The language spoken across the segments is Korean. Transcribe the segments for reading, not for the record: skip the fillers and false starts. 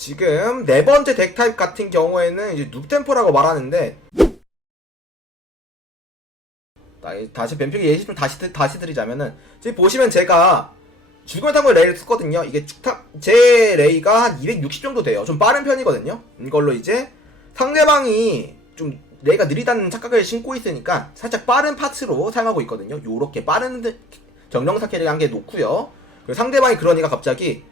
지금 네 번째 덱 타입 같은 경우에는 이제 눕템포라고 말하는데, 다시 뱀픽의 예시 좀 다시 드리자면은, 지금 보시면 제가 죽음의 탐구 레이를 썼거든요. 이게 제 레이가 한 260 정도 돼요. 좀 빠른 편이거든요. 이걸로 이제 상대방이 좀 레이가 느리다는 착각을 신고 있으니까 살짝 빠른 파츠로 사용하고 있거든요. 요렇게 빠른 정령사 캐릭 한 개 놓고요. 그리고 상대방이 그러니까 갑자기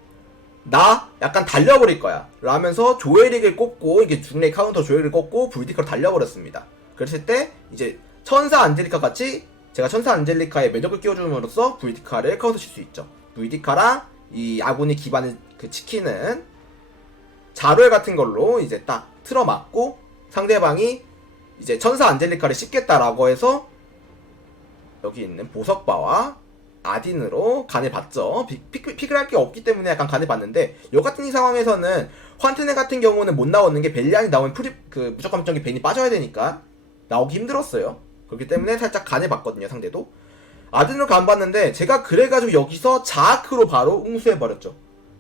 나 약간 달려버릴 거야 라면서 조에릭을 꼽고, 이게 중레이 카운터 조에릭을 꼽고 불디카로 달려버렸습니다. 그랬을 때 이제 천사 안젤리카 같이 제가 천사 안젤리카에 매력을 끼워줌으로써 불디카를 카운터 칠 수 있죠. 불디카랑 이 아군이 기반을 지키는 자루엘 같은 걸로 이제 딱 틀어맞고, 상대방이 이제 천사 안젤리카를 씹겠다라고 해서 여기 있는 보석바와 아딘으로 간을 봤죠. 픽을 할 게 없기 때문에 약간 간을 봤는데, 요 같은 이 상황에서는 환테네 같은 경우는 못 나오는 게 벨리안이 나오면 무조건 점적인 벤이 빠져야 되니까 나오기 힘들었어요. 그렇기 때문에 살짝 간을 봤거든요, 상대도. 아딘으로 간 봤는데, 제가 그래가지고 여기서 자아크로 바로 응수해버렸죠.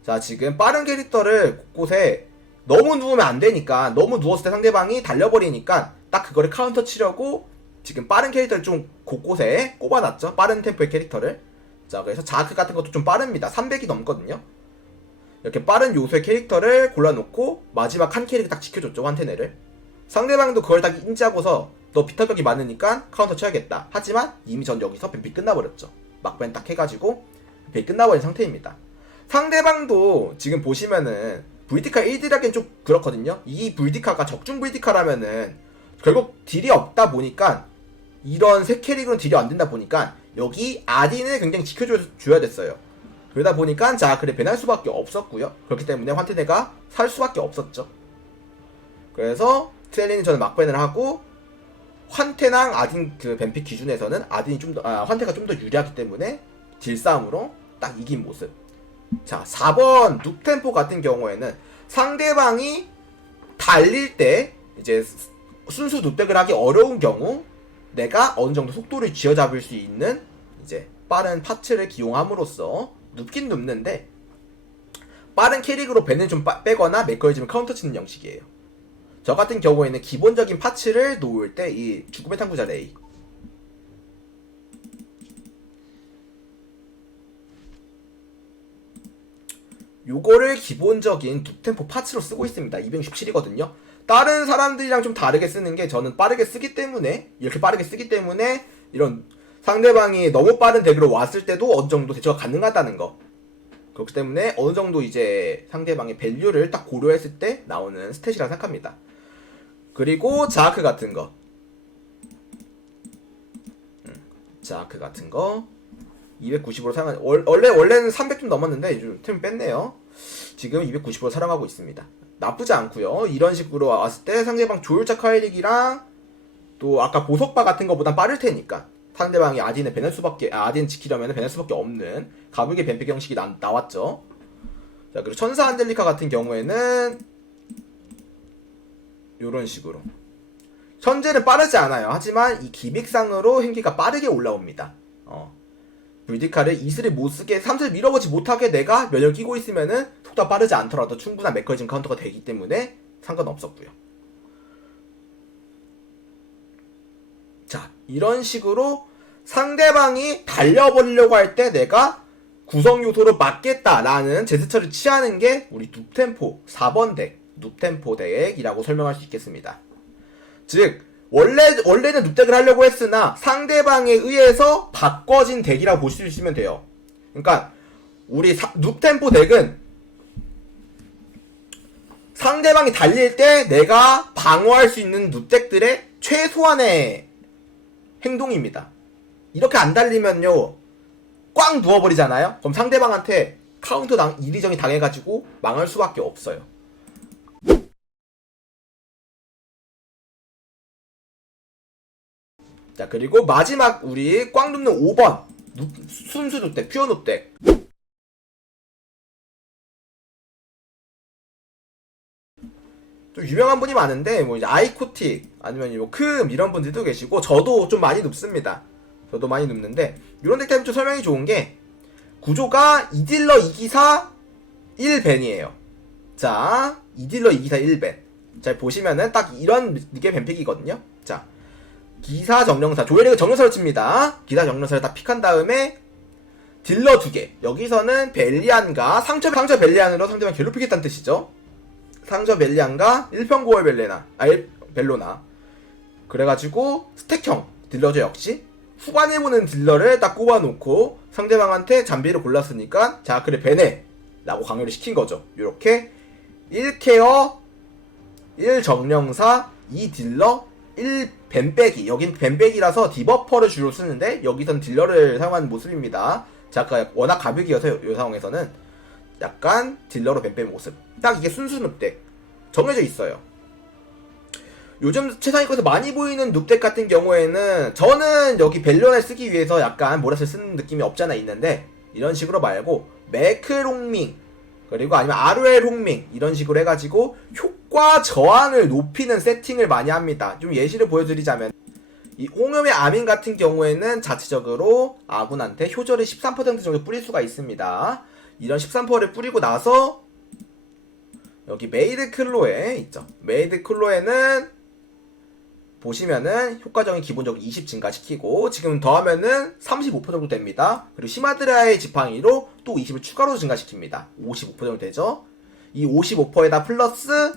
자, 지금 빠른 캐릭터를 곳곳에 너무 누우면 안 되니까, 너무 누웠을 때 상대방이 달려버리니까 딱 그거를 카운터 치려고 지금 빠른 캐릭터를 좀 곳곳에 꼽아놨죠. 빠른 템포의 캐릭터를. 자, 그래서 자크 같은 것도 좀 빠릅니다. 300이 넘거든요. 이렇게 빠른 요소의 캐릭터를 골라놓고 마지막 한 캐릭터 딱 지켜줬죠, 환테네를. 상대방도 그걸 딱 인지하고서 너 비타격이 많으니까 카운터 쳐야겠다. 하지만 이미 전 여기서 뱀픽 끝나버렸죠. 막벤 딱 해가지고 뱀픽 끝나버린 상태입니다. 상대방도 지금 보시면은 불디카 1딜 하기엔 좀 그렇거든요. 이 불디카가 적중 불디카라면은 결국 딜이 없다 보니까, 이런 세 캐릭으로는 딜이 안 된다 보니까 여기 아딘을 굉장히 지켜줘야 됐어요. 그러다 보니까 자크를 배날 수밖에 없었고요. 그렇기 때문에 환테네가 살 수밖에 없었죠. 그래서 트렐리는 저는 막벤을 하고, 환테랑 아딘 그 뱀픽 기준에서는 아딘이 환테가 좀 더 유리하기 때문에 딜싸움으로 딱 이긴 모습. 자, 4번 눕템포 같은 경우에는 상대방이 달릴 때 이제 순수 눕덱을 하기 어려운 경우 내가 어느 정도 속도를 쥐어잡을 수 있는 이제 빠른 파츠를 기용함으로써 눕긴 눕는데, 빠른 캐릭으로 벤을 좀 빼거나 매커니즘을 카운터 치는 형식이에요. 저 같은 경우에는 기본적인 파츠를 놓을 때 이 죽음의 탐구자 레이, 요거를 기본적인 눕템포 파츠로 쓰고 있습니다. 267이거든요. 다른 사람들이랑 좀 다르게 쓰는 게, 저는 빠르게 쓰기 때문에, 이렇게 빠르게 쓰기 때문에 이런 상대방이 너무 빠른 덱으로 왔을 때도 어느 정도 대처가 가능하다는 거. 그렇기 때문에 어느 정도 이제 상대방의 밸류를 딱 고려했을 때 나오는 스탯이라 생각합니다. 그리고 자아크 같은 거. 자아크 같은 거 290으로 사용하는, 원래는 300 좀 넘었는데 요즘 템 뺐네요. 지금 290으로 사용하고 있습니다. 나쁘지 않고요. 이런 식으로 왔을 때 상대방 조율자 카일릭이랑 또 아까 보석바 같은 거보단 빠를 테니까 상대방이 아딘을 아딘 지키려면 배낼 수밖에 없는 가불기 뱀픽 형식이 나왔죠. 자, 그리고 천사 안젤리카 같은 경우에는 요런 식으로 현재는 빠르지 않아요. 하지만 이 기믹상으로 행기가 빠르게 올라옵니다. 불디카를 2스를 못쓰게 3스를 밀어보지 못하게 내가 면역 끼고 있으면은 속도가 빠르지 않더라도 충분한 메커니즘 카운터가 되기 때문에 상관없었고요. 자, 이런 식으로 상대방이 달려버리려고 할 때 내가 구성 요소로 막겠다라는 제스처를 취하는 게 우리 눕템포 4번 덱, 눕템포 덱이라고 설명할 수 있겠습니다. 즉 원래는 눕덱을 하려고 했으나 상대방에 의해서 바꿔진 덱이라고 보시면 돼요. 그러니까 우리 눕템포 덱은 상대방이 달릴 때 내가 방어할 수 있는 눕덱들의 최소한의 행동입니다. 이렇게 안 달리면요 꽉 누워버리잖아요. 그럼 상대방한테 카운터 이리저리 당해가지고 망할 수밖에 없어요. 자, 그리고 마지막 우리 꽉 눕는 5번 순수 눕덱, 퓨어 눕덱. 좀 유명한 분이 많은데 뭐 이제 아이코틱 아니면 뭐 큼 이런 분들도 계시고, 저도 좀 많이 눕습니다. 저도 많이 눕는데, 이런 덱 타입 좀 설명이 좋은 게 구조가 2딜러 2기사 1벤이에요. 자, 2딜러 2기사 1벤. 잘 보시면은 딱 이런 느낌의 뱀픽이거든요. 자, 기사 정령사. 조엘리가 정령사를 칩니다. 기사 정령사를 딱 픽한 다음에 딜러 2개. 여기서는 벨리안과 상처 벨리안으로 상대방 괴롭히겠다는 뜻이죠. 상처 벨리안과 1평고월 벨로나. 그래가지고 스택형 딜러죠. 역시 후반에 보는 딜러를 딱 꼽아놓고 상대방한테 잠비를 골랐으니까 자 그래 베네 라고 강요를 시킨 거죠. 요렇게 1케어 1정령사 2딜러 1뱀빼기. 여긴 뱀빼기라서 디버퍼를 주로 쓰는데 여기선 딜러를 사용하는 모습입니다. 자, 아까 워낙 가벽이어서 요 상황에서는 약간 딜러로 뱀빼는 모습. 딱 이게 순수 눕덱 정해져 있어요. 요즘 최상위권에서 많이 보이는 눕덱 같은 경우에는 저는 여기 벨리온을 쓰기 위해서 약간 모라스를 쓰는 느낌이 없잖아 있는데 이런 식으로 말고 매크롱밍 그리고 아니면 ROL 홍밍 이런 식으로 해가지고 효과 저항을 높이는 세팅을 많이 합니다. 좀 예시를 보여드리자면 이 옹염의 아민 같은 경우에는 자체적으로 아군한테 효절을 13% 정도 뿌릴 수가 있습니다. 이런 13%를 뿌리고 나서 여기 메이드 클로에 있죠. 메이드 클로에는 보시면은 효과적인 기본적으로 20 증가시키고 지금 더하면은 35% 정도 됩니다. 그리고 시마드라의 지팡이로 또 20을 추가로 증가시킵니다. 55% 정도 되죠. 이 55%에다 플러스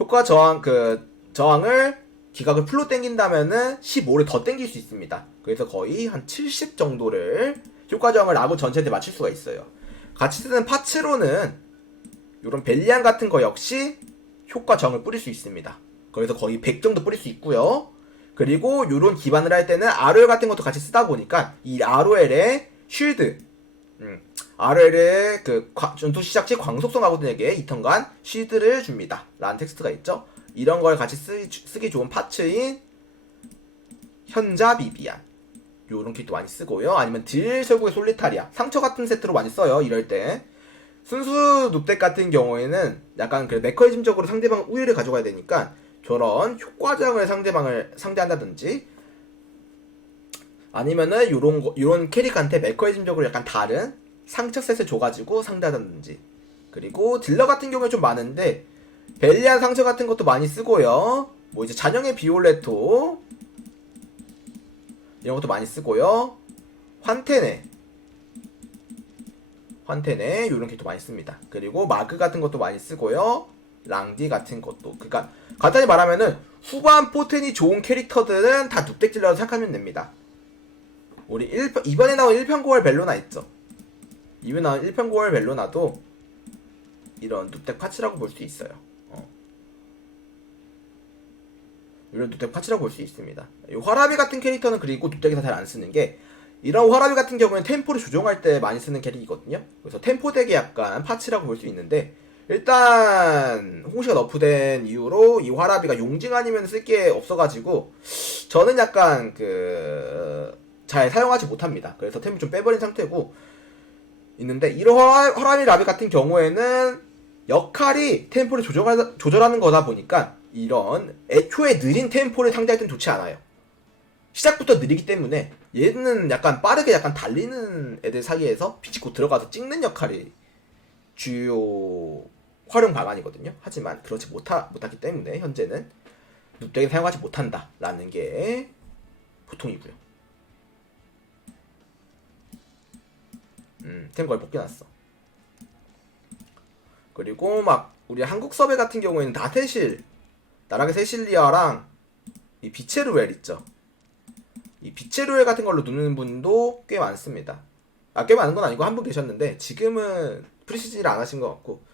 효과 저항을 기각을 풀로 땡긴다면은 15를 더 땡길 수 있습니다. 그래서 거의 한 70 정도를 효과 저항을 아군 전체한테 맞출 수가 있어요. 같이 쓰는 파츠로는 이런 벨리안 같은 거 역시 효과 저항을 뿌릴 수 있습니다. 그래서 거의 100 정도 뿌릴 수 있고요. 그리고 요런 기반을 할 때는 ROL 같은 것도 같이 쓰다 보니까 이 ROL의 쉴드 ROL의 그 전투 시작 시 광속성 아군에게 2턴간 쉴드를 줍니다. 라는 텍스트가 있죠. 이런 걸 같이 쓰기 좋은 파츠인 현자 비비안 요런 kit도 많이 쓰고요. 아니면 딜 설국의 솔리타리아 상처 같은 세트로 많이 써요. 이럴 때 순수 눕덱 같은 경우에는 약간 그 메커니즘적으로 상대방 우위를 가져가야 되니까 저런 효과장을 상대방을 상대한다든지 아니면은 요런 캐릭한테 메커니즘적으로 약간 다른 상처 셋을 줘가지고 상대하다든지. 그리고 딜러 같은 경우에 좀 많은데 벨리안 상처 같은 것도 많이 쓰고요. 뭐 이제 잔영의 비올레토 이런 것도 많이 쓰고요. 환테네 요런 캐릭터 많이 씁니다. 그리고 마그 같은 것도 많이 쓰고요. 랑디 같은 것도. 그러니까 간단히 말하면은 후반 포텐이 좋은 캐릭터들은 다 눕덱 딜러로 생각하면 됩니다. 우리 이번에 나온 1편고월 벨로나 있죠. 이번에 나온 1편고월 벨로나도 이런 눕덱 파츠라고 볼 수 있어요. 이런 눕덱 파츠라고 볼 수 있습니다. 이 화라비 같은 캐릭터는 그리고 눕덱에서 잘 안 쓰는 게 이런 화라비 같은 경우에는 템포를 조정할 때 많이 쓰는 캐릭이거든요. 그래서 템포 덱의 약간 파츠라고 볼 수 있는데 일단 홍시가 너프된 이후로 이 화라비가 용징 아니면 쓸 게 없어가지고 저는 약간 잘 사용하지 못합니다. 그래서 템을 좀 빼버린 상태고 있는데 이런 화라비 라비 같은 경우에는 역할이 템포를 조절하는 거다 보니까 이런 애초에 느린 템포를 상대할 땐 좋지 않아요. 시작부터 느리기 때문에 얘는 약간 빠르게 약간 달리는 애들 사이에서 비치고 들어가서 찍는 역할이 주요 활용 방안이거든요. 하지만 그렇지 못하기 때문에 현재는 눕덱에 사용하지 못한다 라는 게 보통이고요. 템 거의 벗겨놨어. 그리고 막 우리 한국 서베 같은 경우에는 나테실 나락의 세실리아랑 이 비체루엘 있죠. 이 비체루엘 같은 걸로 누르는 분도 꽤 많습니다. 꽤 많은 건 아니고 한 분 계셨는데 지금은 프리시즌을 안 하신 것 같고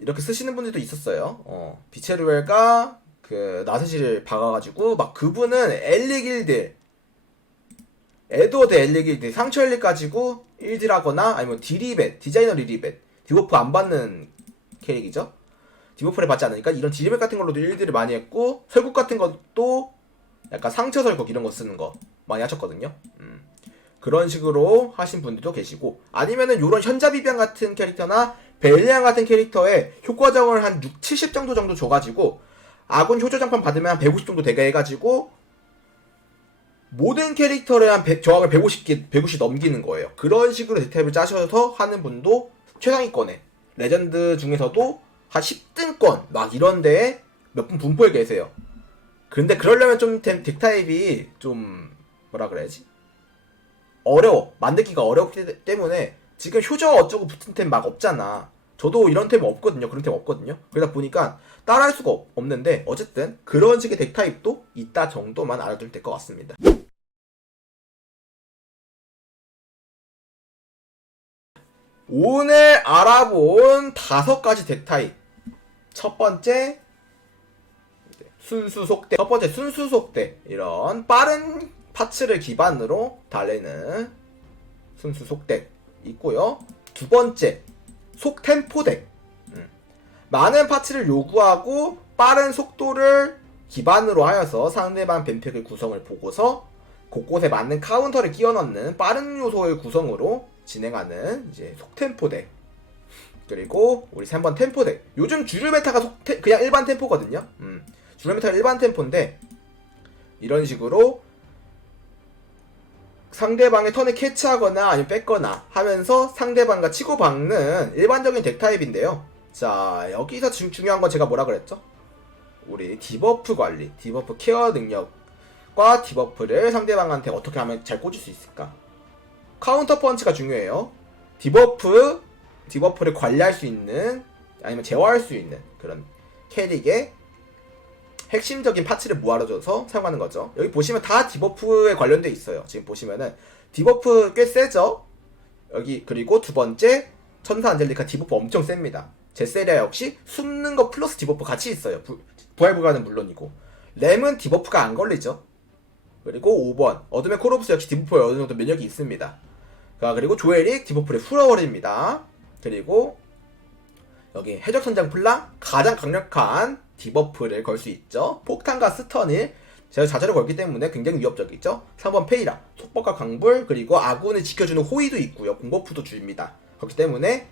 이렇게 쓰시는 분들도 있었어요. 비체루엘과 그 나세실을 박아가지고 막 그분은 엘리길드 에드워드 엘리길드 상처 엘리 가지고 1딜 하거나 아니면 디리벳 디자이너 리리벳 디버프 안 받는 캐릭이죠. 디버프를 받지 않으니까 이런 디리벳 같은 걸로도 1딜을 많이 했고 설국 같은 것도 약간 상처 설국 이런 거 쓰는 거 많이 하셨거든요. 그런 식으로 하신 분들도 계시고 아니면은 요런 현자 비비안 같은 캐릭터나 벨리안 같은 캐릭터에 효과정을 한 6, 70 정도 줘가지고 아군 효조장판 받으면 한 150 정도 되게 해가지고 모든 캐릭터를 한 저항을 150 넘기는 거예요. 그런 식으로 덱탭을 짜셔서 하는 분도 최상위권에 레전드 중에서도 한 10등권 막 이런데 몇 분 분포에 계세요. 근데 그러려면 좀 덱 타입이 좀 뭐라 그래야지? 어려워. 만들기가 어렵기 때문에 지금 효저 어쩌고 붙은 템 막 없잖아. 저도 이런 템 없거든요. 그런 템 없거든요. 그러다 보니까 따라할 수가 없는데 어쨌든 그런 식의 덱 타입도 있다 정도만 알아두면 될 것 같습니다. 오늘 알아본 5가지 덱 타입. 첫 번째 순수 속대. 첫 번째 순수 속대. 이런 빠른 파츠를 기반으로 달리는 순수 속덱 있고요. 두 번째 속템포 덱. 많은 파츠를 요구하고 빠른 속도를 기반으로 하여서 상대방 뱀픽의 구성을 보고서 곳곳에 맞는 카운터를 끼워 넣는 빠른 요소의 구성으로 진행하는 이제 속템포 덱. 그리고 우리 3번 템포 덱. 요즘 주류 메타가 그냥 일반 템포거든요. 주류 메타가 일반 템포인데 이런 식으로 상대방의 턴을 캐치하거나 아니면 뺏거나 하면서 상대방과 치고박는 일반적인 덱 타입인데요. 자, 여기서 중요한 건 제가 뭐라 그랬죠? 우리 디버프 관리, 디버프 케어 능력과 디버프를 상대방한테 어떻게 하면 잘 꽂을 수 있을까? 카운터 펀치가 중요해요. 디버프를 관리할 수 있는, 아니면 제어할 수 있는 그런 캐릭의 핵심적인 파츠를 모아줘서 사용하는 거죠. 여기 보시면 다 디버프에 관련돼 있어요. 지금 보시면은 디버프 꽤 세죠? 여기 그리고 두 번째 천사 안젤리카 디버프 엄청 셉니다. 제세리아 역시 숨는 거 플러스 디버프 같이 있어요. 부활 불가는 물론이고 램은 디버프가 안 걸리죠. 그리고 5번 어둠의 코로브스 역시 디버프에 어느 정도 면역이 있습니다. 그리고 조엘이 디버프를 풀어버립니다. 그리고 여기 해적선장 플랑 가장 강력한 디버프를 걸 수 있죠. 폭탄과 스턴을 제가 자체로 걸기 때문에 굉장히 위협적이죠. 3번 페이라 속박과 강불 그리고 아군을 지켜주는 호의도 있고요. 공버프도 줍니다. 그렇기 때문에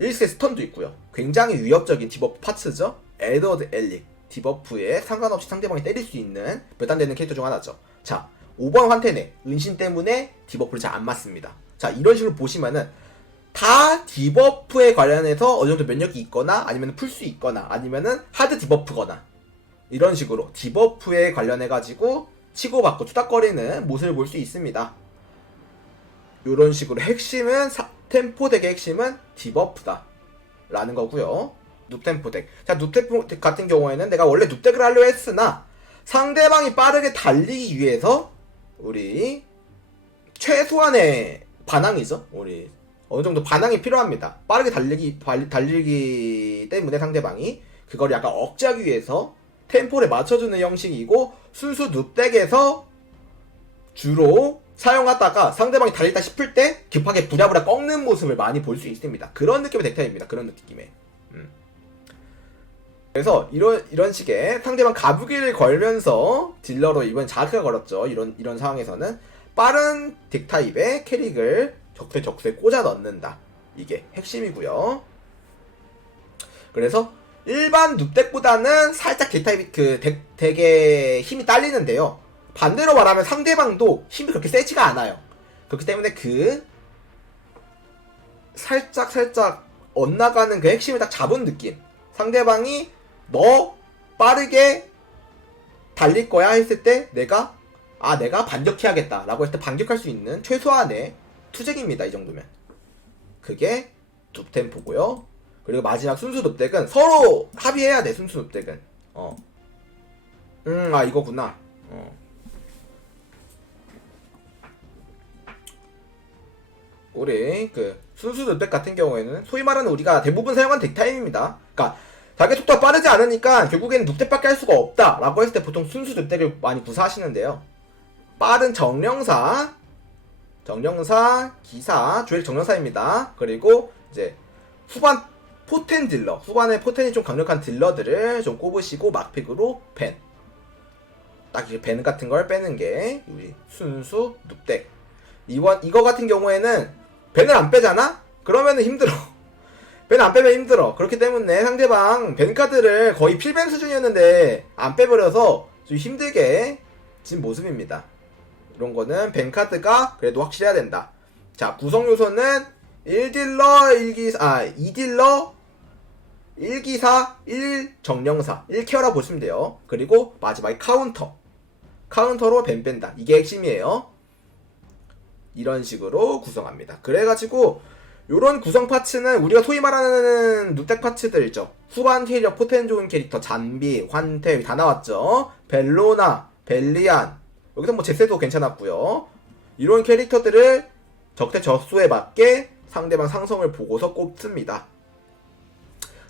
1세 스턴도 있고요. 굉장히 위협적인 디버프 파츠죠. 에드워드 엘릭 디버프에 상관없이 상대방이 때릴 수 있는 몇 안 되는 캐릭터 중 하나죠. 자 5번 환테네 은신 때문에 디버프를 잘 안 맞습니다. 자 이런 식으로 보시면은 다 디버프에 관련해서 어느 정도 면역이 있거나 아니면 풀 수 있거나 아니면은 하드 디버프거나 이런 식으로 디버프에 관련해가지고 치고받고 투닥거리는 모습을 볼 수 있습니다. 이런 식으로 핵심은 템포 덱의 핵심은 디버프다 라는 거고요. 눕템포 덱. 자 눕템포 덱 같은 경우에는 내가 원래 눕덱을 하려 했으나 상대방이 빠르게 달리기 위해서 우리 최소한의 반항이죠. 우리 어느 정도 반항이 필요합니다. 빠르게 달리기 때문에 상대방이 그걸 약간 억제하기 위해서 템포를 맞춰주는 형식이고 순수 눕덱에서 주로 사용하다가 상대방이 달린다 싶을 때 급하게 부랴부랴 꺾는 모습을 많이 볼 수 있습니다. 그런 느낌의 덱타입입니다. 그런 느낌의. 그래서 이런 식의 상대방 가부기를 걸면서 딜러로 이번 자크가 걸었죠. 이런 상황에서는 빠른 덱타입의 캐릭을 적세 꽂아 넣는다. 이게 핵심이고요. 그래서 일반 눕덱보다는 살짝 덱타입이 덱의 힘이 딸리는데요. 반대로 말하면 상대방도 힘이 그렇게 세지가 않아요. 그렇기 때문에 살짝 엇나가는 그 핵심을 딱 잡은 느낌. 상대방이 너 빠르게 달릴 거야 했을 때 내가 반격해야겠다 라고 했을 때 반격할 수 있는 최소한의 투쟁입니다. 이 정도면. 그게 눕템포고요. 그리고 마지막 순수 눕덱은 서로 합의해야 돼. 순수 눕덱은 이거구나. 우리 순수 눕덱 같은 경우에는 소위 말하는 우리가 대부분 사용한 덱타임입니다. 그러니까 자기 속도가 빠르지 않으니까 결국에는 눕덱밖에 할 수가 없다 라고 했을 때 보통 순수 눕덱을 많이 구사하시는데요. 빠른 정령사, 기사, 조엘 정령사입니다. 그리고 이제 후반 포텐 딜러, 후반에 포텐이 좀 강력한 딜러들을 좀 꼽으시고 막픽으로 벤. 딱 이렇게 벤 같은 걸 빼는 게 우리 순수 눕덱. 이거 같은 경우에는 벤을 안 빼잖아? 그러면은 힘들어. 벤 안 빼면 힘들어. 그렇기 때문에 상대방 벤 카드를 거의 필벤 수준이었는데 안 빼버려서 좀 힘들게 진 모습입니다. 이런 거는 벤 카드가 그래도 확실해야 된다. 자, 구성 요소는 2딜러, 1기사, 1정령사, 1케어라 보시면 돼요. 그리고 마지막에 카운터로 뱀 뺀다. 이게 핵심이에요. 이런 식으로 구성합니다. 그래가지고 요런 구성 파츠는 우리가 소위 말하는 누텍 파츠들 있죠. 후반 캐리어 포텐 좋은 캐릭터 잔비, 환태 다 나왔죠. 벨로나, 벨리안 여기서 뭐 제세도 괜찮았고요. 이런 캐릭터들을 적대 젖수에 맞게 상대방 상성을 보고서 꼽습니다.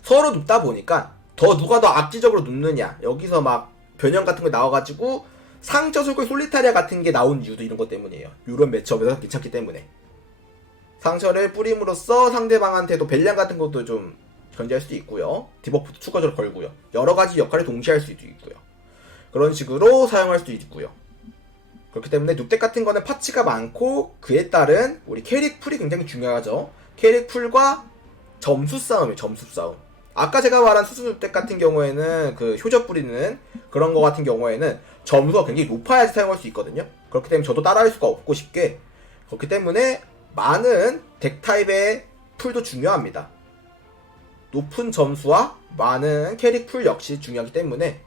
서로 눕다 보니까 누가 더 악지적으로 눕느냐 여기서 막 변형 같은 거 나와가지고 상처 술골 솔리타리아 같은 게 나온 이유도 이런 것 때문이에요. 이런 매치업에서 괜찮기 때문에 상처를 뿌림으로써 상대방한테도 벨량 같은 것도 좀 견제할 수도 있고요. 디버프도 추가적으로 걸고요. 여러가지 역할을 동시에 할 수도 있고요. 그런 식으로 사용할 수도 있고요. 그렇기 때문에 눕덱 같은 거는 파츠가 많고 그에 따른 우리 캐릭 풀이 굉장히 중요하죠. 캐릭 풀과 점수 싸움이에요. 점수 싸움. 아까 제가 말한 수수 눕덱 같은 경우에는 그 효적 뿌리는 그런 거 같은 경우에는 점수가 굉장히 높아야지 사용할 수 있거든요. 그렇기 때문에 저도 따라할 수가 없고 쉽게. 그렇기 때문에 많은 덱 타입의 풀도 중요합니다. 높은 점수와 많은 캐릭 풀 역시 중요하기 때문에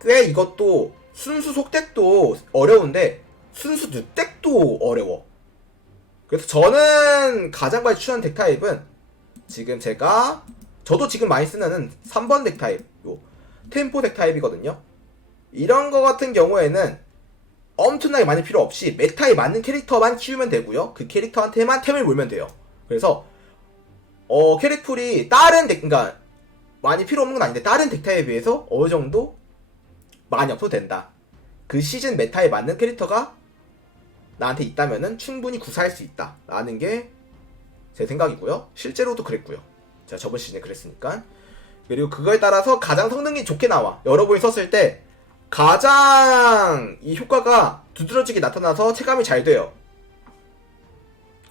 꽤 이것도 순수 속덱도 어려운데 순수 늑덱도 어려워. 그래서 저는 가장 많이 추천하는 덱 타입은 지금 저도 지금 많이 쓰는 3번 덱 타입 요 템포 덱 타입이거든요. 이런 거 같은 경우에는 엄청나게 많이 필요 없이 메타에 맞는 캐릭터만 키우면 되고요. 그 캐릭터한테만 템을 몰면 돼요. 그래서 캐릭풀이 다른 덱, 그러니까 많이 필요 없는 건 아닌데 다른 덱 타입에 비해서 어느 정도 많이 없어도 된다. 그 시즌 메타에 맞는 캐릭터가 나한테 있다면은 충분히 구사할 수 있다. 라는 게 제 생각이고요. 실제로도 그랬고요. 제가 저번 시즌에 그랬으니까. 그리고 그거에 따라서 가장 성능이 좋게 나와. 여러분이 썼을 때 가장 이 효과가 두드러지게 나타나서 체감이 잘 돼요.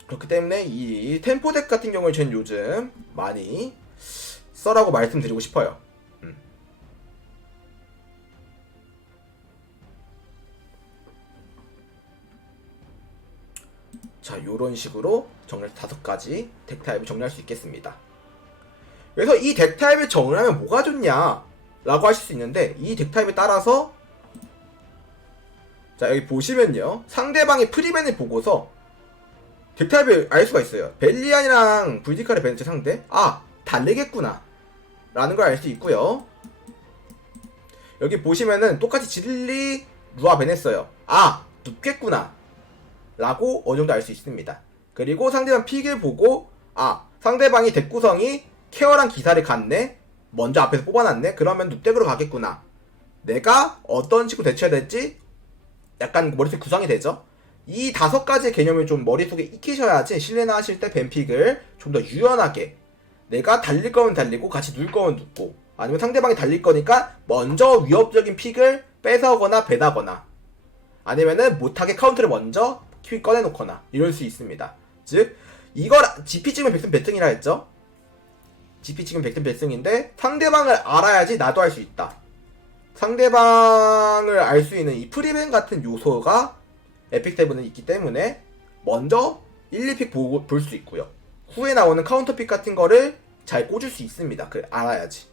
그렇기 때문에 이 템포덱 같은 경우에 저는 요즘 많이 써라고 말씀드리고 싶어요. 자, 요런 식으로 정리해서 5가지 덱 타입을 정리할 수 있겠습니다. 그래서 이 덱 타입을 정리하면 뭐가 좋냐 라고 하실 수 있는데 이 덱 타입에 따라서 자, 여기 보시면요, 상대방의 프리맨을 보고서 덱 타입을 알 수가 있어요. 벨리안이랑 불디카르 벤츠 상대 달리겠구나 라는 걸 알 수 있고요. 여기 보시면은 똑같이 질리 루아 베냈어요. 눕겠구나 라고 어느 정도 알 수 있습니다. 그리고 상대방 픽을 보고 상대방이 덱 구성이 케어랑 기사를 갔네, 먼저 앞에서 뽑아놨네, 그러면 눕덱으로 가겠구나, 내가 어떤 식으로 대처해야 될지 약간 머릿속에 구성이 되죠. 이 5가지의 개념을 좀 머릿속에 익히셔야지 실내나 하실 때 뱀픽을 좀 더 유연하게, 내가 달릴 거면 달리고 같이 누울 거면 눕고, 아니면 상대방이 달릴 거니까 먼저 위협적인 픽을 뺏어거나 배다거나, 아니면은 못하게 카운트를 먼저 퀵 꺼내놓거나 이럴 수 있습니다. 즉 이걸 GP 찍으면 백승 배승이라 했죠. GP 찍으면 백승 배승인데 상대방을 알아야지 나도 할 수 있다. 상대방을 알 수 있는 이 프리맨 같은 요소가 에픽7은 있기 때문에 먼저 1, 2픽 볼 수 있고요. 후에 나오는 카운터픽 같은 거를 잘 꽂을 수 있습니다. 그래, 알아야지.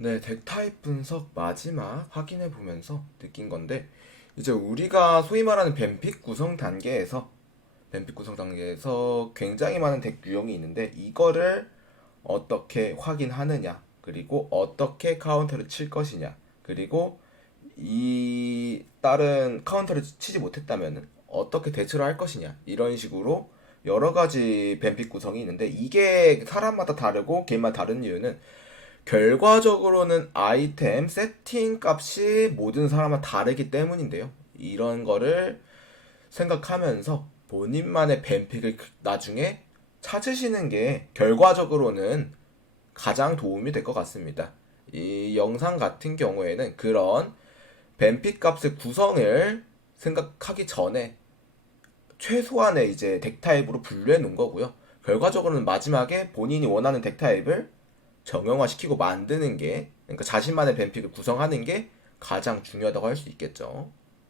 네, 덱 타입 분석 마지막 확인해 보면서 느낀 건데, 이제 우리가 소위 말하는 뱀픽 구성 단계에서 굉장히 많은 덱 유형이 있는데 이거를 어떻게 확인하느냐, 그리고 어떻게 카운터를 칠 것이냐, 그리고 이 다른 카운터를 치지 못했다면 어떻게 대처를 할 것이냐, 이런 식으로 여러 가지 뱀픽 구성이 있는데 이게 사람마다 다르고 개인마다 다른 이유는 결과적으로는 아이템 세팅 값이 모든 사람마다 다르기 때문인데요. 이런 거를 생각하면서 본인만의 뱀픽을 나중에 찾으시는 게 결과적으로는 가장 도움이 될 것 같습니다. 이 영상 같은 경우에는 그런 뱀픽 값의 구성을 생각하기 전에 최소한의 이제 덱 타입으로 분류해 놓은 거고요. 결과적으로는 마지막에 본인이 원하는 덱 타입을 정형화시키고 만드는 게, 그러니까 자신만의 뱀픽을 구성하는 게 가장 중요하다고 할 수 있겠죠.